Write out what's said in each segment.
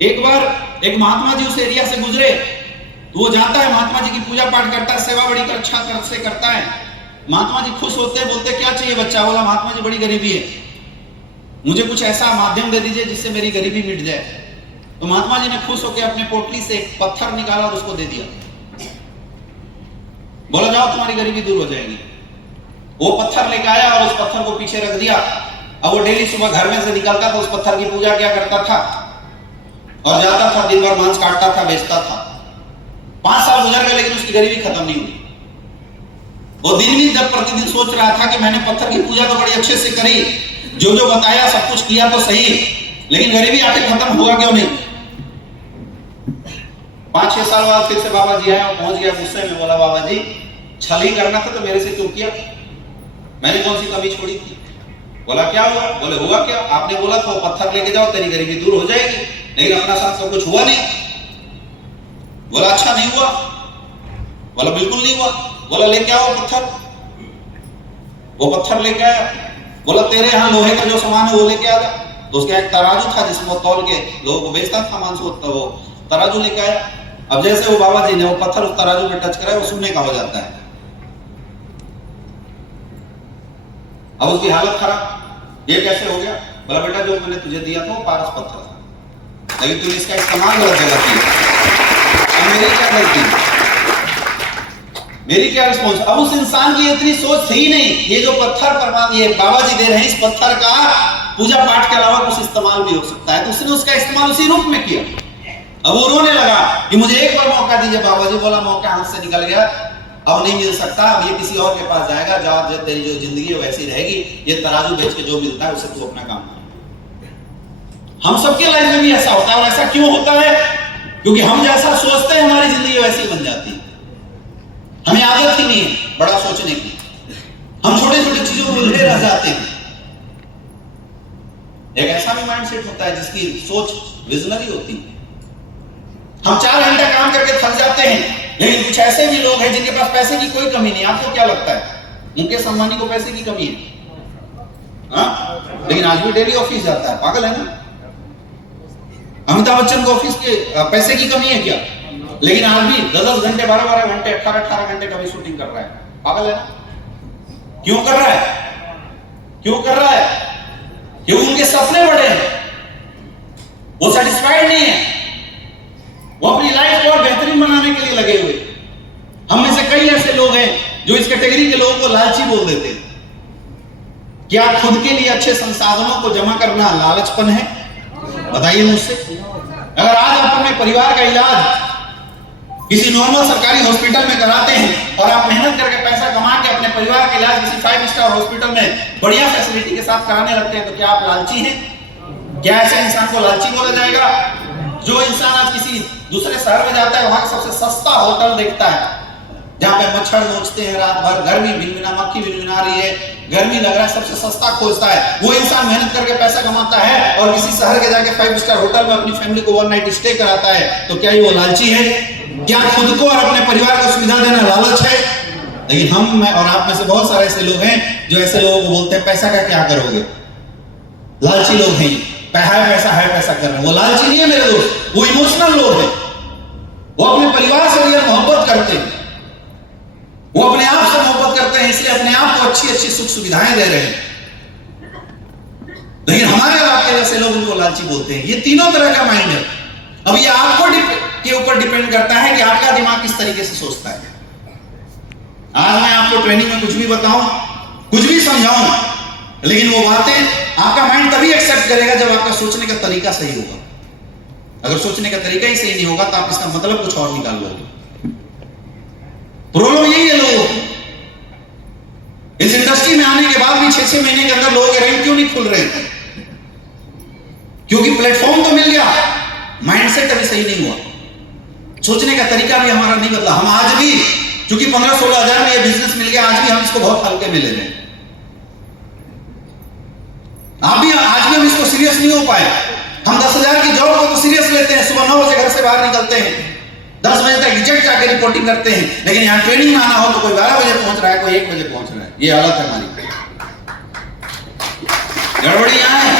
एक बार एक महात्मा जी उस एरिया से गुजरे, तो वो जाता है, महात्मा जी की पूजा पाठ करता है, सेवा बड़ी अच्छा तरह से करता है। महात्मा जी खुश होते हैं, बोलते क्या चाहिए बच्चा? बोला महात्मा जी बड़ी गरीबी है, मुझे कुछ ऐसा माध्यम दे दीजिए जिससे मेरी गरीबी मिट जाए। तो महात्मा जी ने खुश होकर अपने पोटली से एक पत्थर निकाला और उसको दे दिया। बोला जाओ तुम्हारी गरीबी दूर हो जाएगी। वो पत्थर लेकर आया और उस पत्थर को पीछे रख दिया। अब वो डेली सुबह घर में से निकलता था, उस पत्थर की पूजा क्या करता था और जाता था, दिन भर मांस काटता था, बेचता था। 5 साल गुजर गए लेकिन उसकी गरीबी खत्म नहीं हुई। वो दिन भी जब प्रतिदिन सोच रहा था कि मैंने पत्थर की पूजा तो बड़ी अच्छे से करी, जो जो बताया सब कुछ किया तो सही, लेकिन गरीबी आके खत्म हुआ क्यों नहीं? 5-6 साल बाद फिर से बाबा जी आए और पहुंच गया गुस्से में। बोला बाबा जी छल ही करना था तो मेरे से क्यों किया? मैंने कौन सी कमी छोड़ी थी? बोला क्या हुआ? बोले हुआ क्या, आपने बोला था पत्थर लेके जाओ तेरी गरीबी दूर हो जाएगी, लेकिन अपना साथ सब कुछ हुआ नहीं। बोला अच्छा नहीं हुआ? बोला बिल्कुल नहीं हुआ। बोला लेके आओ पत्थर। वो पत्थर लेके आया। बोला तेरे यहाँ लोहे का जो सामान है वो लेके आ जा। तो उसका एक तराजू था जिसमें वो तौल के लोगों को बेचता था मांस, वो तराजू लेके आया। अब जैसे वो बाबा जी ने वो पत्थर उस तराजू में टच कराया, वो सोने का हो जाता है। अब उसकी हालत खराब, ये कैसे हो गया? बोला बेटा जो मैंने तुझे दिया था वो पारस पत्थर था, लेकिन तूने इसका इस्तेमाल गलत जगह किया। अब मेरी क्या गलती, मेरी क्या रिस्पॉन्स? अब उस इंसान की इतनी सोच थी नहीं, ये जो पत्थर परमात्मा ये बाबा जी दे रहे हैं, इस पत्थर का पूजा पाठ के अलावा कुछ इस्तेमाल भी हो सकता है, तो उसने उसका इस्तेमाल उसी रूप में किया। अब वो रोने लगा कि मुझे एक बार मौका दीजिए बाबा जी। बोला मौका हाथ से निकल गया, अब नहीं मिल सकता, अब ये किसी और के पास जाएगा, जो तेरी जो जिंदगी है वैसी रहेगी, ये तराजू बेच के जो मिलता है उससे तू अपना काम कर। हम सबके लाइफ में भी ऐसा होता है, और ऐसा क्यों होता है? क्योंकि हम जैसा सोचते हैं हमारी जिंदगी वैसी बन जाती है। हमें आदत ही नहीं है बड़ा सोचने की, हम छोटे छोटे चीजों में उलझे रह जाते हैं। एक ऐसा भी माइंडसेट होता है जिसकी सोच विजनरी होती है। हम 4 घंटे काम करके थक जाते हैं, लेकिन कुछ ऐसे भी लोग हैं जिनके पास पैसे की कोई कमी नहीं। आपको क्या लगता है मुकेश अंबानी को पैसे की कमी है? हाँ, लेकिन आज भी डेली ऑफिस जाता है, पागल है ना? अमिताभ बच्चन को ऑफिस के पैसे की कमी है क्या? लेकिन आज भी 10-10 घंटे, 12-12 घंटे, 18-18 घंटे का भी शूटिंग कर रहा है, पागल है ना? क्यों कर रहा है? क्यों कर रहा है? क्योंकि उनके सपने बड़े हैं, वो सेटिस्फाइड नहीं है, वो अपनी लाइफ को और बेहतरीन बनाने के लिए लगे हुए। हम में से कई ऐसे लोग हैं जो इस कैटेगरी के लोगों को लालची बोल देते हैं। क्या खुद के लिए अच्छे संसाधनों को जमा करना लालचपन है? बताइए मुझसे। अगर आज आप अपने परिवार का इलाज किसी नॉर्मल सरकारी हॉस्पिटल में कराते हैं और आप मेहनत करके पैसा कमा के अपने परिवार का इलाज किसी 5 स्टार हॉस्पिटल में बढ़िया फैसिलिटी के साथ कराने लगते हैं, तो क्या आप लालची हैं? क्या ऐसे इंसान को लालची बोला जाएगा? जो इंसान आज किसी दूसरे शहर में जाता है, वहां सबसे सस्ता होटल देखता है, जहां पे मच्छर नोचते हैं रात भर, गर्मी भिनभिना, मक्खी भिनभिना रही है, गर्मी लग रहा है, सबसे सस्ता खोजता है। वो इंसान मेहनत करके पैसा कमाता है और किसी शहर के जाके 5 स्टार होटल में अपनी फैमिली को 1 नाइट स्टे कराता है, तो क्या ये वो लालची है? क्या खुद को और अपने परिवार को सुविधा देना लालच है? लेकिन हम और आप में से बहुत सारे ऐसे लोग हैं जो ऐसे लोगों को बोलते हैं पैसा का क्या करोगे? लालची लोग हैं, पैसा है पैसा कर रहे हैं। वो लालची नहीं है मेरे दोस्त, वो इमोशनल लोग हैं। वो अपने परिवार से रियल मोहब्बत करते हैं, वो अपने आप से मोहब्बत करते हैं, इसलिए अपने आप को अच्छी अच्छी सुख सुविधाएं दे रहे हैं। लेकिन हमारे इलाके जैसे लोग उनको लालची बोलते हैं। ये तीनों तरह का माइंड है। अब ये आपको के ऊपर डिपेंड करता है कि आपका दिमाग किस तरीके से सोचता है। आज मैं आपको ट्रेनिंग में कुछ भी बताऊं, कुछ भी समझाऊं, लेकिन वो बातें आपका माइंड तभी एक्सेप्ट करेगा जब आपका सोचने का तरीका सही होगा। अगर सोचने का तरीका ही सही नहीं होगा तो आप इसका मतलब कुछ और निकाल लोगे। प्रॉब्लम यही है लोगों की। इस इंडस्ट्री में आने के बाद भी 6-6 महीने के अंदर लोगों के रैंक क्यों नहीं खुल रहे? क्योंकि प्लेटफॉर्म तो मिल गया, माइंडसेट अभी सही नहीं हुआ, सोचने का तरीका भी हमारा नहीं बदला। हम आज भी, चूंकि 15-16 हजार में ये बिजनेस मिल गया, आज भी हम इसको बहुत हल्के में ले रहे हैं। आज भी हम इसको सीरियस नहीं हो पाए। हम 10,000 की जॉब को तो सीरियस लेते हैं, सुबह 9 बजे घर से बाहर निकलते हैं, 10 बजे तक एग्जैक्ट जाके रिपोर्टिंग करते हैं, लेकिन यहाँ ट्रेनिंग में आना हो तो कोई 12 बजे पहुंच रहा है, कोई 1 बजे पहुंच रहा है। ये हालत है हमारी, गड़बड़ी यहाँ है।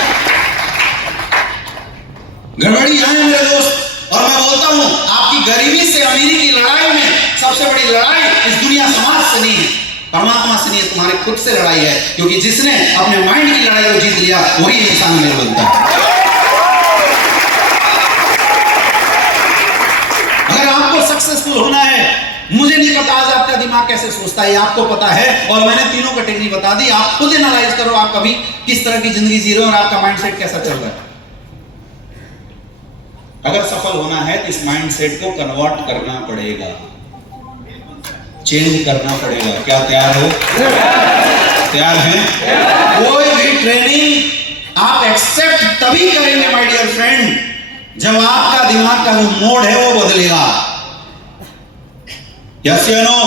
गड़बड़ियां हैं मेरे दोस्त। और मैं बोलता हूं, आपकी गरीबी से अमीरी की लड़ाई में सबसे बड़ी लड़ाई इस दुनिया समाज से नहीं है, परमात्मा से नहीं है, तुम्हारे खुद से लड़ाई है। क्योंकि जिसने अपने माइंड की लड़ाई को जीत लिया वही इंसान में बनता है। अगर आपको सक्सेसफुल होना है, मुझे नहीं पता आज आपका दिमाग कैसे सोचता है, आपको पता है। और मैंने तीनों कैटेगरी बता दी, आप खुद एनालाइज करो, आप कभी किस तरह की जिंदगी जी रहे हो और आपका माइंडसेट कैसा चल रहा है। अगर सफल होना है तो इस माइंडसेट को कन्वर्ट करना पड़ेगा, चेंज करना पड़ेगा। क्या तैयार हो? तैयार हैं? कोई भी ट्रेनिंग आप एक्सेप्ट तभी करेंगे माय डियर फ्रेंड, जब आपका दिमाग का जो मोड है वो बदलेगा। यस या नो?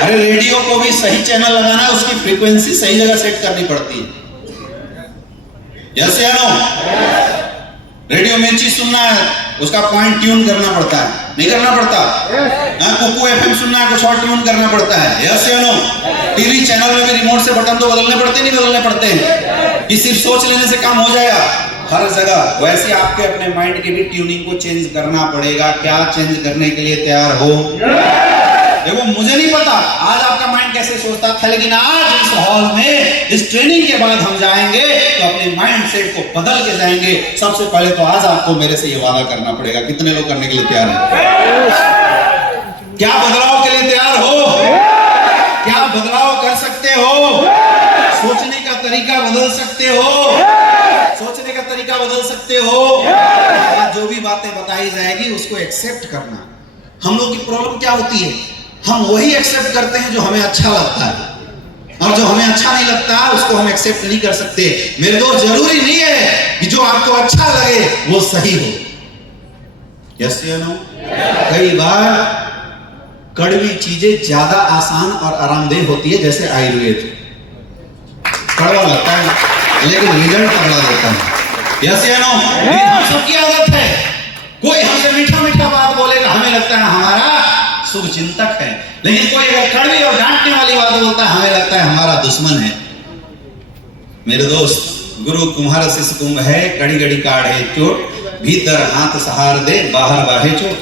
अरे रेडियो को भी सही चैनल लगाना है, उसकी फ्रीक्वेंसी सही जगह सेट करनी पड़ती है। यस या नो? रेडियो में चीज सुनना है, उसका पॉइंट ट्यून करना पड़ता है, नहीं करना पड़ता? कुकू एफएम सुनना है, कुछ और ट्यून करना पड़ता है। यस या नो? टीवी चैनल में भी रिमोट से बटन तो बदलने पड़ते नहीं बदलने पड़ते हैं कि सिर्फ सोच लेने से काम हो जाएगा हर जगह। वैसे आपके अपने माइंड की भी ट्यूनिंग को चेंज करना पड़ेगा। क्या चेंज करने के लिए तैयार हो? देखो, मुझे नहीं पता आज आपका माइंड कैसे सोचता था, लेकिन आज इस हॉल में इस ट्रेनिंग के बाद हम जाएंगे तो अपने माइंड सेट को बदल के जाएंगे। सबसे पहले तो आज आपको मेरे से ये वादा करना पड़ेगा। कितने लोग करने के लिए तैयार हैं? क्या बदलाव के लिए तैयार हो? क्या बदलाव कर सकते हो? सोचने का तरीका बदल सकते हो? सोचने का तरीका बदल सकते हो? जो भी बातें बताई जाएगी उसको एक्सेप्ट करना। हम लोग की प्रॉब्लम क्या होती है, हम वही एक्सेप्ट करते हैं जो हमें अच्छा लगता है, और जो हमें अच्छा नहीं लगता उसको हम एक्सेप्ट नहीं कर सकते। मेरे दोस्त, जरूरी नहीं है कि जो आपको अच्छा लगे वो सही हो। यस या नो? कई बार कड़वी चीजें ज्यादा आसान और आरामदेह होती है, जैसे आयुर्वेद। कड़वा लगता है लेकिन रिजल्ट तगड़ा देता है। यस या नो? हम सबकी आदत है, कोई हमसे मीठा मीठा बात बोलेगा, हमें लगता है हमारा शुभ चिंतक है, लेकिन कोई अगर कड़वी और डांटने वाली बात बोलता है, हमें लगता है हमारा दुश्मन है। मेरे दोस्त, गुरु कुम्हार शिष्य कुंभ है, कड़ी कड़ी काढ़े चोट, भीतर हाथ सहार दे, बाहर बाहे चोट।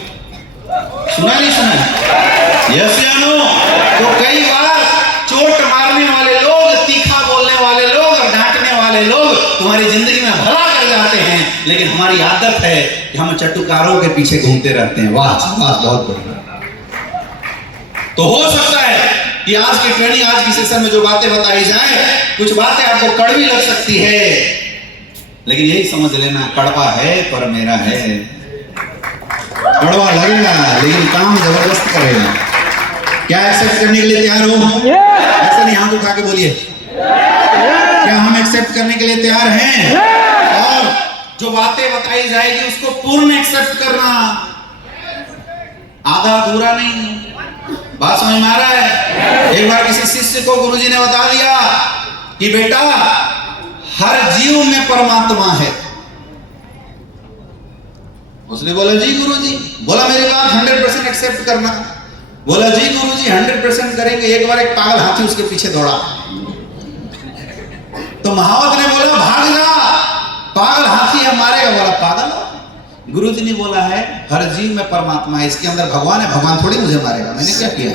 सुना नहीं सुना? यस या नो? तो कई बार चोट मारने वाले लोग, तीखा बोलने वाले लोग और डांटने वाले लोग तुम्हारी जिंदगी में भला कर जाते हैं, लेकिन हमारी आदत है कि हम चटुकारों के पीछे घूमते रहते हैं। वाह वाह, बहुत बढ़िया। तो हो सकता है कि आज की ट्रेनिंग, आज की सेशन में जो बातें बताई जाए, कुछ बातें आपको कड़वी लग सकती है, लेकिन यही समझ लेना, कड़वा है पर मेरा है। कड़वा लगेगा लेकिन काम जबरदस्त करेगा। क्या एक्सेप्ट करने के लिए तैयार हो? ऐसा नहीं, हाथ उठा के बोलिए। क्या हम एक्सेप्ट करने के लिए तैयार हैं? और जो बातें बताई जाएगी उसको पूर्ण एक्सेप्ट करना, आधा अधूरा नहीं। बात समझ में आ रहा है? एक बार किसी शिष्य को गुरुजी ने बता दिया कि बेटा, हर जीव में परमात्मा है। उसने बोला जी गुरुजी। बोला मेरी बात 100% एक्सेप्ट करना। बोला जी गुरुजी 100% करेंगे। एक बार एक पागल हाथी उसके पीछे दौड़ा, तो महावत ने बोला भाग जा, पागल हाथी है मारेगा। बोला पागल? गुरुजी ने बोला है हर जीव में परमात्मा है, इसके अंदर भगवान है, भगवान थोड़ी मुझे मारेगा, मैंने क्या किया?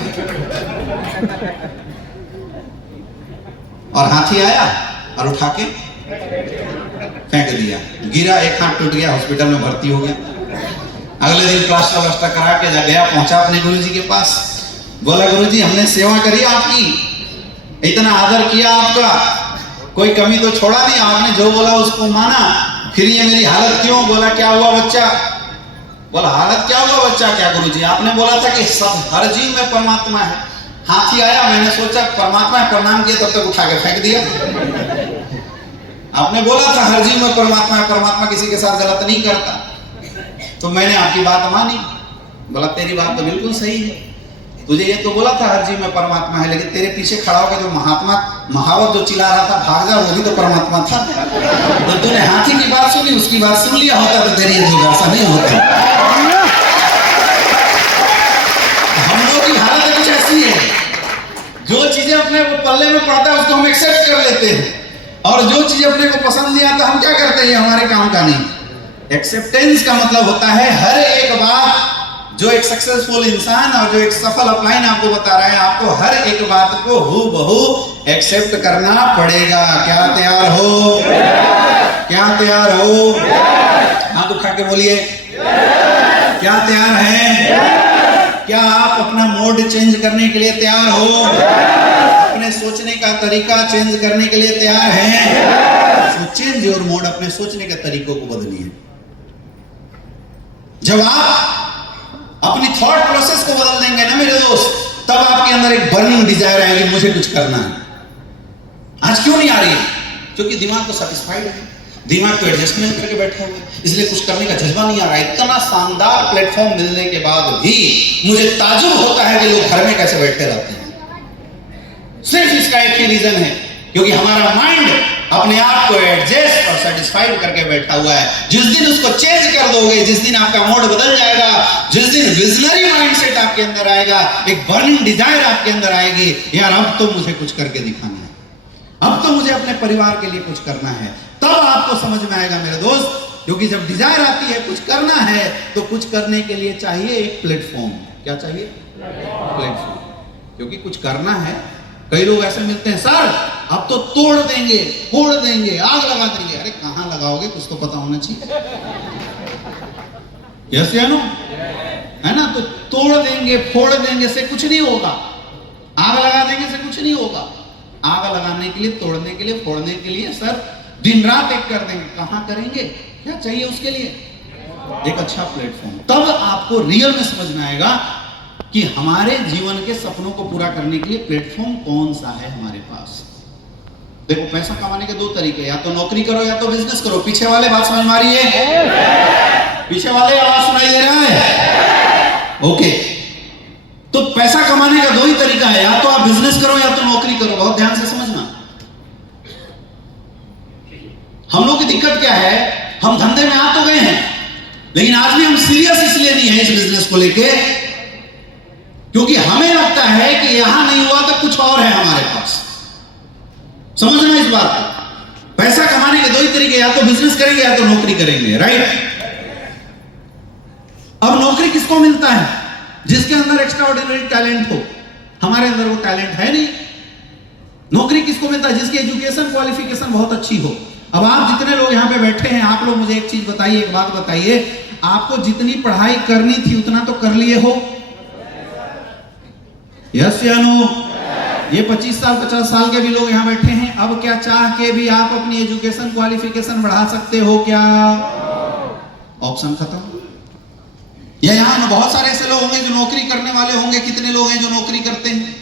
और हाथी आया और उठा के फेंक दिया, गिरा, एक हाथ टूट गया, हॉस्पिटल में भर्ती हो गया। अगले दिन प्लास्टर वास्टर करा के गया, पहुंचा अपने गुरुजी के पास। बोला गुरुजी हमने सेवा करी आपकी, इतना आदर किया आपका, कोई कमी तो छोड़ा नहीं, आपने जो बोला उसको माना, फिर ये मेरी हालत क्यों? बोला क्या हुआ बच्चा? बोला हालत क्या हुआ बच्चा? क्या गुरुजी आपने बोला था कि सब हर जीव में परमात्मा है। हाथी आया, मैंने सोचा परमात्मा है, प्रणाम किया, तब तक उठा के फेंक दिया। आपने बोला था हर जीव में परमात्मा है, परमात्मा किसी के साथ गलत नहीं करता, तो मैंने आपकी बात मानी। बोला तेरी बात तो बिल्कुल सही है, तुझे ये तो बोला था हर जीव में परमात्मा है, लेकिन तेरे पीछे खड़ा होकर जो महावत जो चिल्ला रहा था भाग जा, वो भी तो परमात्मा था। तो तूने हाथी की बात सुनी, उसकी बात सुन लिया होता तो तेरी ऐसा नहीं होता। हम लोग की हालत कुछ ऐसी है, जो चीजें अपने को पल्ले में पड़ता है उसको हम एक्सेप्ट कर लेते हैं, और जो चीजें अपने को पसंद नहीं आता हम क्या करते हैं, हमारे काम का नहीं। एक्सेप्टेंस का मतलब होता है हर एक बात, जो एक सक्सेसफुल इंसान और जो एक सफल अपलाइन आपको बता रहा है, आपको हर एक बात को हूबहू एक्सेप्ट करना पड़ेगा। क्या तैयार हो? क्या तैयार हो? हाथ उठा के बोलिए, क्या तैयार है? क्या आप अपना मोड चेंज करने के लिए तैयार हो? अपने सोचने का तरीका चेंज करने के लिए तैयार हैं? सो चेंज योर मोड, अपने सोचने के तरीकों को बदलिए। जब आप अपनी थॉट प्रोसेस को बदल देंगे ना मेरे दोस्त, तब आपके अंदर एक बर्निंग डिजायर आएगी, मुझे कुछ करना है। आज क्यों नहीं आ रही है? क्योंकि दिमाग तो सेटिस्फाइड है, दिमाग तो एडजस्टमेंट करके बैठा हुआ है, इसलिए कुछ करने का जज्बा नहीं आ रहा है। इतना शानदार प्लेटफॉर्म मिलने के बाद भी मुझे ताजुब होता है कि लोग घर में कैसे बैठे रहते हैं। सिर्फ इसका एक ही रीजन है, क्योंकि हमारा माइंड अपने आप को एडजस्ट और सेटिस्फाइड करके बैठा हुआ है। जिस दिन उसको चेंज कर दोगे, जिस दिन आपका मोड बदल जाएगा, जिस दिन विजनरी माइंडसेट आपके अंदर आएगा, एक बर्निंग डिजायर आपके अंदर आएगी, यार अब तो मुझे कुछ करके दिखाना है, अब तो मुझे अपने परिवार के लिए कुछ करना है, तब आपको समझ में आएगा मेरे दोस्त। क्योंकि जब डिजायर आती है, कुछ करना है, तो कुछ करने के लिए चाहिए एक प्लेटफॉर्म। क्या चाहिए? प्लेटफॉर्म। क्योंकि कुछ करना है। कई लोग ऐसे मिलते हैं, सर अब तो तोड़ देंगे, फोड़ देंगे, आग लगा देंगे। अरे कहां लगाओगे, कुछ तो पता होना चाहिए। यस या नो? है ना? तो तोड़ देंगे, फोड़ देंगे से कुछ नहीं होगा, आग लगा देंगे से कुछ नहीं होगा। आग लगाने के लिए, तोड़ने के लिए, फोड़ने के लिए सर दिन रात एक कर देंगे। कहां करेंगे? क्या चाहिए उसके लिए? एक अच्छा प्लेटफॉर्म। तब आपको रियल में समझ में आएगा कि हमारे जीवन के सपनों को पूरा करने के लिए प्लेटफॉर्म कौन सा है हमारे पास। देखो, पैसा कमाने के दो तरीके, या तो नौकरी करो या तो बिजनेस करो। पीछे वाले बात समझ में आ रही है? पीछे वाले आवाज सुनाई दे रहा है? ओके, तो पैसा कमाने का दो ही तरीका है, या तो आप बिजनेस करो या तो नौकरी करो। बहुत ध्यान से समझना। हम लोग की दिक्कत क्या है, हम धंधे में आ तो गए हैं, लेकिन आज भी हम सीरियस इसलिए नहीं है इस बिजनेस को लेके, क्योंकि हमें लगता है कि यहां नहीं हुआ तो कुछ और है हमारे पास। समझना इस बात को। पैसा कमाने के दो ही तरीके, या तो बिजनेस करेंगे या तो नौकरी करेंगे। राइट? अब नौकरी किसको मिलता है? जिसके अंदर एक्स्ट्राऑर्डिनरी टैलेंट हो। हमारे अंदर वो टैलेंट है नहीं। नौकरी किसको मिलता है? जिसकी एजुकेशन क्वालिफिकेशन बहुत अच्छी हो। अब आप जितने लोग यहां पे बैठे हैं, आप लोग मुझे एक चीज बताइए, एक बात बताइए, आपको जितनी पढ़ाई करनी थी उतना तो कर लिए हो? यस या नो? ये 25 साल 50 साल के भी लोग यहां बैठे हैं। अब क्या चाह के भी आप अपनी एजुकेशन क्वालिफिकेशन बढ़ा सकते हो क्या? ऑप्शन खत्म। या यहां बहुत सारे ऐसे लोग होंगे जो नौकरी करने वाले होंगे। कितने लोग हैं जो नौकरी करते हैं?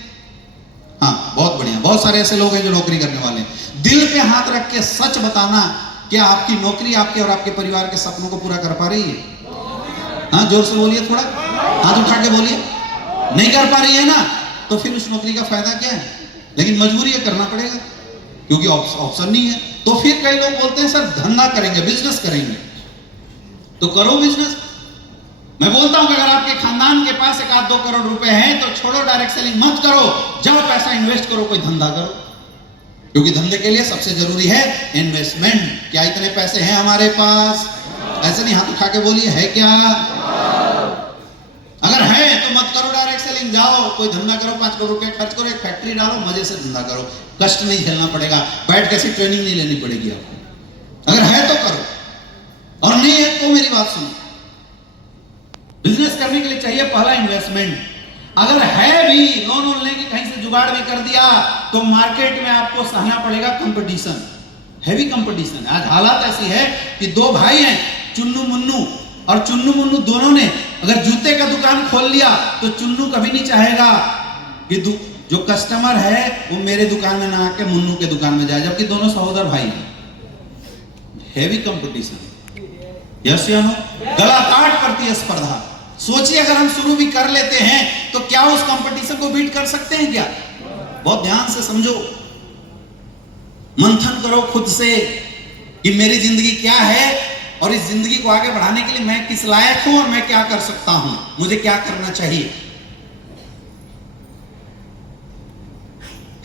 हाँ, बहुत बढ़िया, बहुत सारे ऐसे लोग हैं जो नौकरी करने वाले हैं। दिल पे हाथ रख के सच बताना, क्या आपकी नौकरी आपके और आपके परिवार के सपनों को पूरा कर पा रही है? हाँ, जोर से बोलिए, थोड़ा हाथ उठा के बोलिए। नहीं कर पा रही है ना, तो फिर उस नौकरी का फायदा क्या है? लेकिन मजबूरी है, करना पड़ेगा, क्योंकि ऑप्शन नहीं है। तो फिर कई लोग बोलते हैं सर धंधा करेंगे, बिजनेस करेंगे। तो करो बिजनेस। मैं बोलता हूं कि अगर आपके खानदान के पास 1-2 करोड़ रुपए हैं तो छोड़ो डायरेक्ट सेलिंग, मत करो, जाओ पैसा इन्वेस्ट करो, कोई धंधा करो। क्योंकि धंधे के लिए सबसे जरूरी है इन्वेस्टमेंट। क्या इतने पैसे हैं हमारे पास? ऐसे नहीं, हाथ उठा के बोलिए, है क्या? अगर है तो मत करो डायरेक्ट सेलिंग, जाओ कोई धंधा करो, 5 करोड़ रुपए खर्च करो, एक फैक्ट्री डालो, मजे से धंधा करो, कष्ट नहीं झेलना पड़ेगा, बैठ कैसे ट्रेनिंग नहीं लेनी पड़ेगी आपको। अगर है तो करो, और नहीं है तो मेरी बात सुनो। बिजनेस करने के लिए चाहिए पहला इन्वेस्टमेंट। अगर है भी, लोन लेके कहीं से जुगाड़ भी कर दिया, तो मार्केट में आपको सहना पड़ेगा कंपटीशन, हैवी कंपटीशन। आज हालात ऐसी है कि 2 भाई हैं, चुन्नू मुन्नू, और चुन्नू मुन्नू दोनों ने अगर जूते का दुकान खोल लिया तो चुन्नू कभी नहीं चाहेगा कि जो कस्टमर है वो मेरे दुकान में ना आके मुन्नू के दुकान में जाए, जबकि दोनों सहोदर भाई हैं। Heavy competition. यस या नो? गला काट पड़ती है स्पर्धा। सोचिए, अगर हम शुरू भी कर लेते हैं तो क्या उस कंपटीशन को बीट कर सकते हैं क्या? बहुत ध्यान से समझो, मंथन करो खुद से कि मेरी जिंदगी क्या है और इस जिंदगी को आगे बढ़ाने के लिए मैं किस लायक हूं और मैं क्या कर सकता हूं, मुझे क्या करना चाहिए।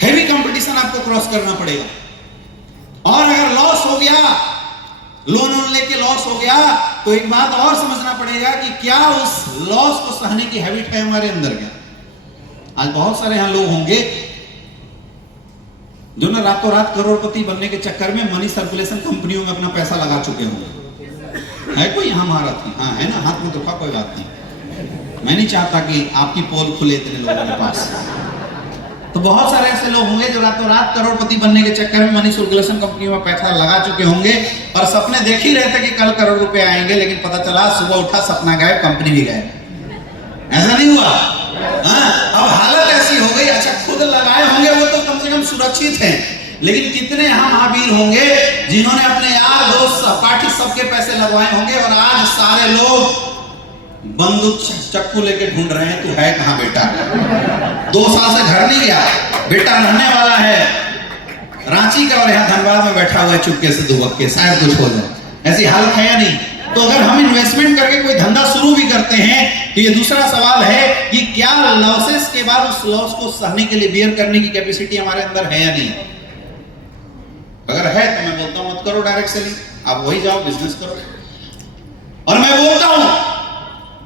हैवी कंपटीशन आपको क्रॉस करना पड़ेगा। और अगर लॉस हो गया लोन लेके लॉस हो गया तो एक बात और समझना पड़ेगा कि क्या उस लॉस को सहने की हैबिट है हमारे अंदर क्या? आज बहुत सारे यहां लोग होंगे जो ना रातों रात करोड़पति बनने के चक्कर में मनी सर्कुलेशन कंपनियों में अपना पैसा लगा चुके होंगे। है कोई यहां महारथी? हाँ है ना, हाथ में दुखा, कोई बात नहीं। मैं नहीं चाहता कि आपकी पोल खुले इतने लोगों के पास। तो बहुत सारे ऐसे लोग होंगे जो रातों रात करोड़पति बनने के चक्कर में मनी सर्कुलेशन कंपनियों में पैसा लगा चुके होंगे और सपने देख ही रहे थे कि कल करोड़ रुपए आएंगे, लेकिन पता चला सुबह उठा सपना गायब, कंपनी भी गायब। ऐसा नहीं हुआ? हाँ, अब हालत ऐसी हो गई। अच्छा, खुद लगाए होंगे वो तो कम से कम सुरक्षित हैं, लेकिन कितने यहाँ महावीर होंगे जिन्होंने अपने यार दोस्त पार्टी सबके पैसे लगवाए होंगे और आज सारे लोग बंदूक चक्कू लेके ढूंढ रहे हैं, तू है कहां बेटा? 2 साल से घर नहीं गया, बेटा रहने वाला है रांची का और यहाँ धनबाद में बैठा हुआ है चुपके से दुबक के, शायद कुछ हो जाए। ऐसी हालत है या नहीं? तो अगर हम इन्वेस्टमेंट करके कोई धंधा शुरू भी करते हैं तो ये दूसरा सवाल है कि क्या लॉसेस के बाद उस लॉस को सहने के लिए बियर करने की कैपेसिटी हमारे अंदर है या नहीं? अगर है तो मैं बोलता हूं मत करो डायरेक्ट सेलिंग, आप वही जाओ बिजनेस करो। और मैं बोलता हूं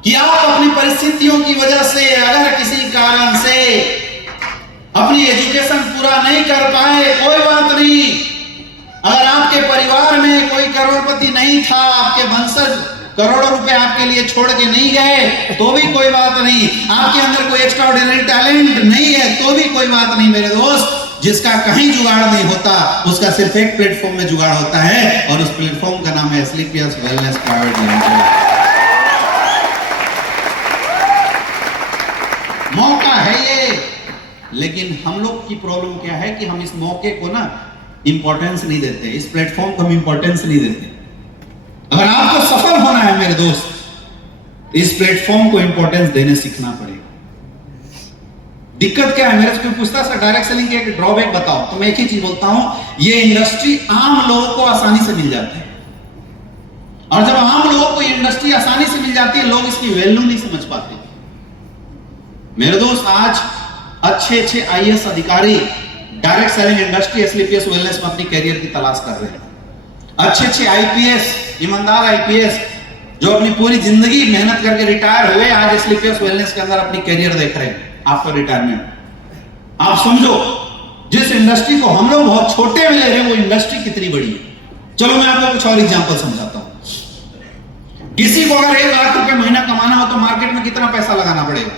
कि आप अपनी परिस्थितियों की वजह से अगर किसी कारण से अपनी एजुकेशन पूरा नहीं कर पाए, कोई बात नहीं। अगर आपके परिवार में कोई करोड़पति नहीं था, आपके वंशज करोड़ों रुपए आपके लिए छोड़ के नहीं गए तो भी कोई बात नहीं। आपके अंदर कोई एक्स्ट्राऑर्डिनरी टैलेंट नहीं है तो भी कोई बात नहीं मेरे दोस्त। जिसका कहीं जुगाड़ नहीं होता उसका सिर्फ एक प्लेटफॉर्म में जुगाड़ होता है और उस प्लेटफॉर्म का नाम है एस्क्लेपियस वेलनेस प्राइवेट लिमिटेड। मौका है ये, लेकिन हम लोग की प्रॉब्लम क्या है कि हम इस मौके को ना इंपॉर्टेंस नहीं देते, इस प्लेटफॉर्म को हम इंपॉर्टेंस नहीं देते। अगर आपको सफल होना है मेरे दोस्त, इस प्लेटफॉर्म को इंपॉर्टेंस देने सीखना पड़ेगा। दिक्कत क्या है? मेरे से कोई पूछता है सर डायरेक्ट सेलिंग के एक ड्रॉबैक बताओ, तो मैं एक ही चीज बोलता हूं, ये इंडस्ट्री आम लोगों को आसानी से मिल जाती है। और जब आम लोगों को ये इंडस्ट्री आसानी से मिल जाती है, लोग इसकी वैल्यू नहीं समझ पाते। मेरे दोस्त, आज अच्छे आईएएस अधिकारी direct selling industry Asclepius wellness में अपनी कैरियर की तलाश कर रहे हैं। अच्छे आईपीएस, ईमानदार आईपीएस जो अपनी पूरी जिंदगी मेहनत करके रिटायर हुए, आज एस्क्लेपियस वेलनेस के अंदर अपनी कैरियर देख रहे हैं आफ्टर रिटायरमेंट। आप समझो, जिस इंडस्ट्री को हम लोग बहुत छोटे में ले रहे हैं वो इंडस्ट्री कितनी बड़ी है। चलो मैं आपको कुछ और एग्जांपल समझाता हूं। किसी को अगर 1 लाख रुपए महीना कमाना हो तो मार्केट में कितना पैसा लगाना पड़ेगा?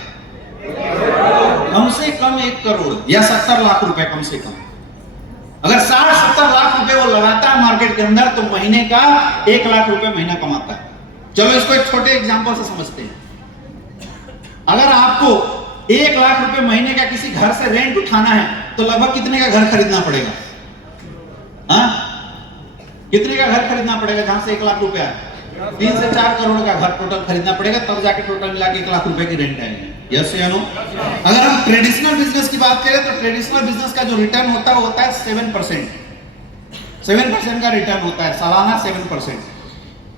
कम से कम 1 करोड़ या 70 लाख रुपए कम से कम। अगर 60-70 लाख रुपए वो लगाता है मार्केट के अंदर तो महीने का 1 लाख रुपए महीना कमाता है। चलो इसको एक छोटे एग्जांपल से समझते हैं। अगर आपको 1 लाख रुपए महीने का किसी घर से रेंट उठाना है तो लगभग कितने का घर खरीदना पड़ेगा? हाँ, कितने का घर खरीदना पड़ेगा जहां से 1 लाख रुपया है? 3 से 4 करोड़ का घर टोटल खरीदना पड़ेगा, तब जाके टोटल मिला के 1 लाख रुपए की रेंट आएगी। यस या नो? अगर हम ट्रेडिशनल बिजनेस की बात करें तो ट्रेडिशनल बिजनेस का जो रिटर्न होता है वो होता है 7%। 7% का रिटर्न होता है सालाना, 7%।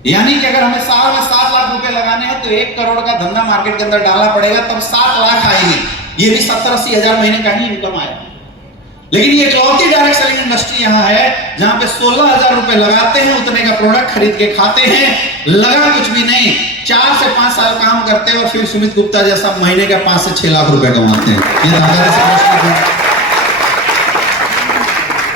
यानी कि अगर हमें साल में 7 लाख रुपए लगाने हैं तो 1 करोड़ का धंधा मार्केट के अंदर डालना पड़ेगा, तब 7 लाख आएंगे। ये भी 70-80 हजार महीने का ही इनकम आएगा। लेकिन ये इकलौती डायरेक्ट सेलिंग इंडस्ट्री यहाँ है जहां पे 16,000 रुपए लगाते हैं, उतने का प्रोडक्ट खरीद के खाते हैं, लगा कुछ भी नहीं। 4 से 5 साल काम करते हैं और फिर सुमित गुप्ता जैसा महीने का 5 से 6 लाख रुपए कमाते हैं। ये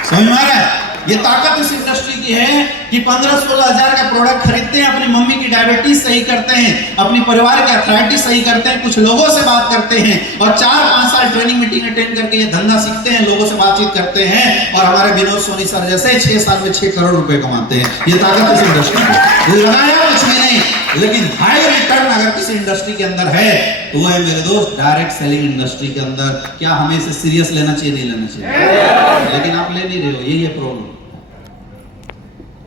समझ में आ रहा है? ये ताकत इस इंडस्ट्री की है कि 15-16 हजार का प्रोडक्ट खरीदते हैं, अपनी मम्मी की डायबिटीज सही करते हैं, अपनी परिवार की अर्थराइटिस सही करते हैं, कुछ लोगों से बात करते हैं और 4-5 साल ट्रेनिंग मीटिंग अटेंड करके ये धंधा सीखते हैं, लोगों से बातचीत करते हैं और हमारे विनोद सोनी सर जैसे 6 साल में 6 करोड़ रुपए कमाते हैं। ये ताकत इस इंडस्ट्री की। लगाया कुछ भी नहीं, लेकिन हाई रिटर्न अगर किसी इंडस्ट्री के अंदर है तो वो है मेरे दोस्त डायरेक्ट सेलिंग इंडस्ट्री के अंदर। क्या हमें इसे सीरियस लेना चाहिए? नहीं लेना चाहिए, लेकिन आप ले नहीं रहे हो, यही है प्रॉब्लम।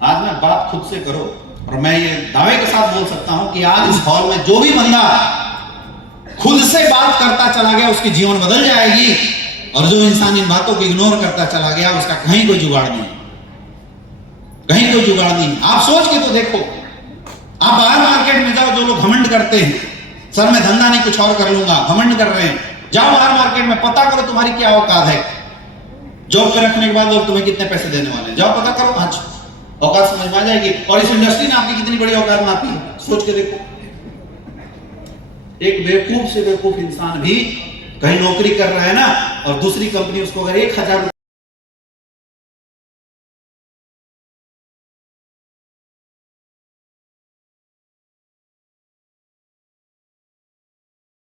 आज मैं बात खुद से करो और मैं ये दावे के साथ बोल सकता हूं कि आज इस हॉल में जो भी बंदा खुद से बात करता चला गया उसकी जीवन बदल जाएगी, और जो इंसान इन बातों को इग्नोर करता चला गया उसका कहीं कोई जुगाड़ नहीं, कहीं कोई जुगाड़ नहीं। आप सोच के तो देखो, आप बाहर मार्केट में जाओ, जो लोग घमंड करते हैं सर मैं धंधा नहीं कुछ और कर लूंगा, घमंड कर रहे हैं, जाओ बाहर मार्केट में, पता करो तुम्हारी क्या औकात है। जॉब पे रखने के बाद लोग तुम्हें कितने पैसे देने वाले हैं, जाओ पता करो। आज औकात समझ में आ जाएगी। और इस इंडस्ट्री ने आपकी कितनी बड़ी औकात नापी है, सोच के देखो। एक बेवकूफ से बेवकूफ इंसान भी कहीं नौकरी कर रहा है ना, और दूसरी कंपनी उसको अगर 1000